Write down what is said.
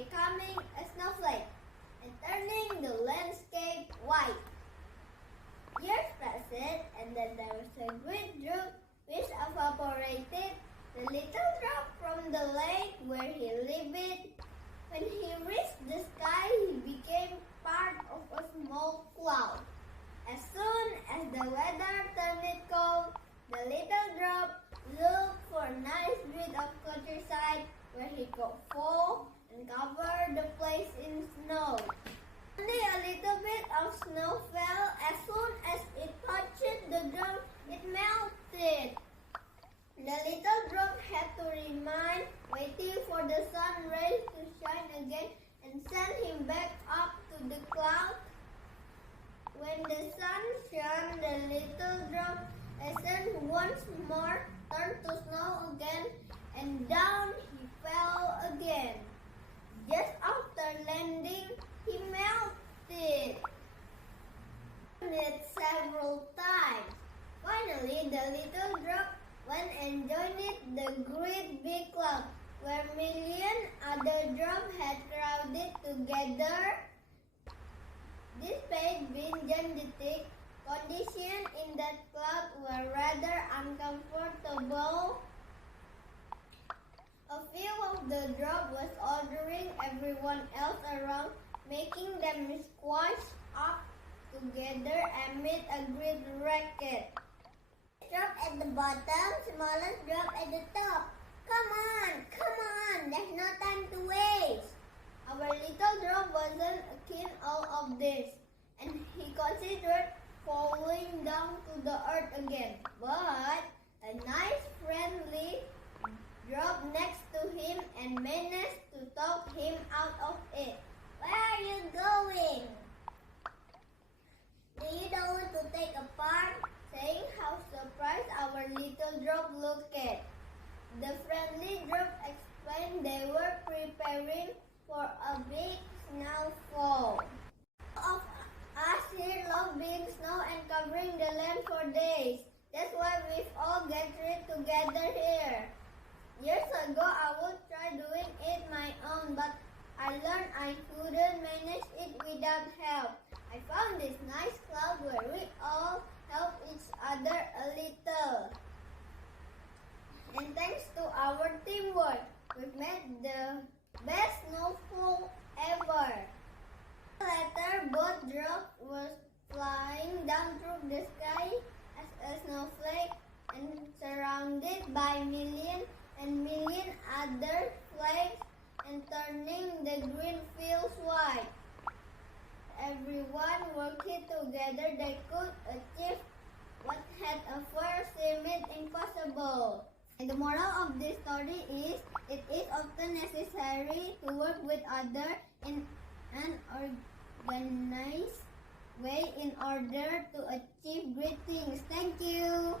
becoming a snowflake and turning the landscape white. Years passed, and then there was a great drop which evaporated the little drop from the lake where he lived. When he reached the sky, he became part of a small cloud. As soon as the weather turned cold, the little drop looked for a nice bit of countryside where he could fall and cover the place in snow. Only a little bit of snow fell. As soon as it touched the drop, it melted. The little drop had to remain waiting for the sun rays to shine again and send him back up to the cloud. When the sun shone, the little drop ascended once more, turned to snow again, and down he fell again. Just after landing, he melted it several times. Finally, the little drop went and joined the great big cloud, where million other drops had crowded together. Despite being gigantic, conditions in that cloud were rather uncomfortable. A few of the drops was ordering everyone else around, making them squash up together amid a great racket. Drop at the bottom, smallest drop at the top. Come on, there's no time to waste. Our little drop wasn't keen all of this, and he considered falling down to the earth again. But a nice friendly drop next to him and managed to talk him out of it. Where are you going? Do you know want to take a part? Saying how surprised our little drop looked. The friendly drop explained they were preparing for a big snowfall. All of us here love big snow and covering the land for days. That's why we've all gathered together here. Years ago, I would try doing it my own, but I learned I couldn't manage it without help. I found this nice cloud where we all help each other a little. And thanks to our teamwork, we've made the best snowfall ever. Later, both drops were flying down through the sky as a snowflake and surrounded by million and million other flakes and turning the green fields white. Everyone working together, they could achieve what had at first seemed impossible. And the moral of this story is, it is often necessary to work with others in an organized way in order to achieve great things. Thank you.